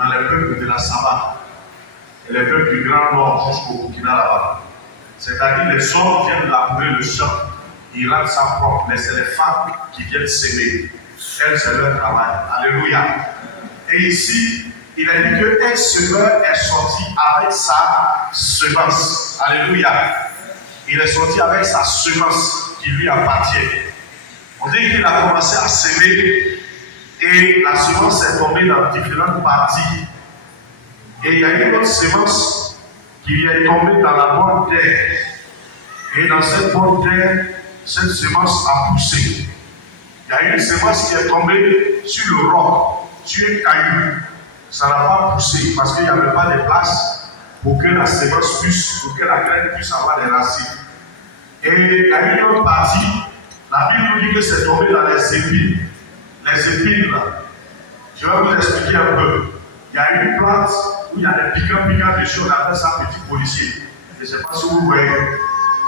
dans les peuples de la Saba et les peuples du Grand Nord jusqu'au Burkina là-bas. C'est-à-dire les hommes viennent labourer le champ, ils rendent ça propre, mais c'est les femmes qui viennent s'aimer. Elles, c'est leur travail. Alléluia. Et ici, il a dit qu'un semeur est sorti avec sa semence. Alléluia. Il est sorti avec sa semence qui lui appartient. On dit qu'il a commencé à semer et la semence est tombée dans différentes parties. Et il y a une autre semence qui est tombée dans la bonne terre. Et dans cette bonne terre, cette semence a poussé. Il y a une semence qui est tombée sur le roc, sur un caillou. Ça n'a pas poussé parce qu'il n'y avait pas de place pour que la semence puisse, pour que la graine puisse avoir des racines. Et il y a une autre partie, la Bible nous dit que c'est tombé dans les épines. Les épines là. Je vais vous expliquer un peu. Il y a une plante où il y a des piquants dessus, on appelle ça petit policier. Je ne sais pas si vous voyez.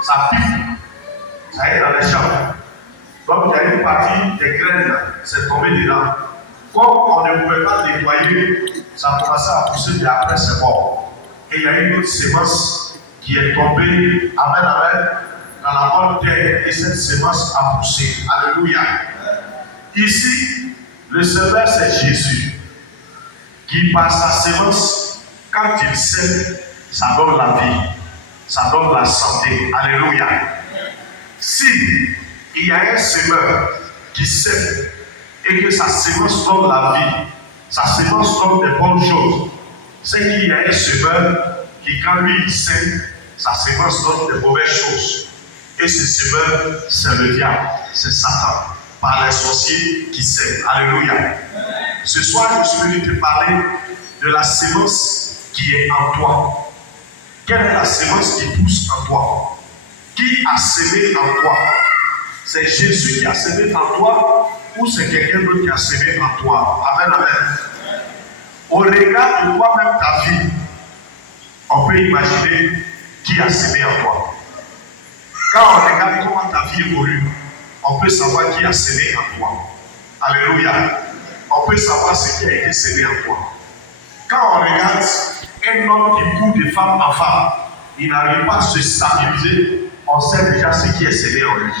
Ça pique. Ça est dans les champs. Donc il y a une partie des graines, c'est tombé dedans. Comme on ne pouvait pas nettoyer, ça a commencé à pousser, mais après c'est mort. Et il y a une autre semence qui est tombée, amen, dans la bonne terre, et cette semence a poussé. Alléluia. Ici, le semeur c'est Jésus, qui par sa semence, quand il sème, ça donne la vie, ça donne la santé. Alléluia. Si il y a un semeur qui sème et que sa semence donne la vie, sa semence donne des bonnes choses, c'est qu'il y a un semeur qui, quand lui il sème, sa semence donne des mauvaises choses. Et ce semeur, c'est le diable, c'est Satan, par les sorciers qui sèment. Alléluia. Ce soir, je suis venu te parler de la semence qui est en toi. Quelle est la semence qui pousse en toi? Qui a semé en toi? C'est Jésus qui a semé en toi ou c'est quelqu'un d'autre qui a semé en toi? Amen, amen. Au regard de toi-même, ta vie, on peut imaginer qui a semé en toi. Quand on regarde comment ta vie évolue, on peut savoir qui a semé en toi. Alléluia. On peut savoir ce qui a été semé en toi. Quand on regarde un homme qui court de femme en femme, il n'arrive pas à se stabiliser, on sait déjà ce qui est semé en lui.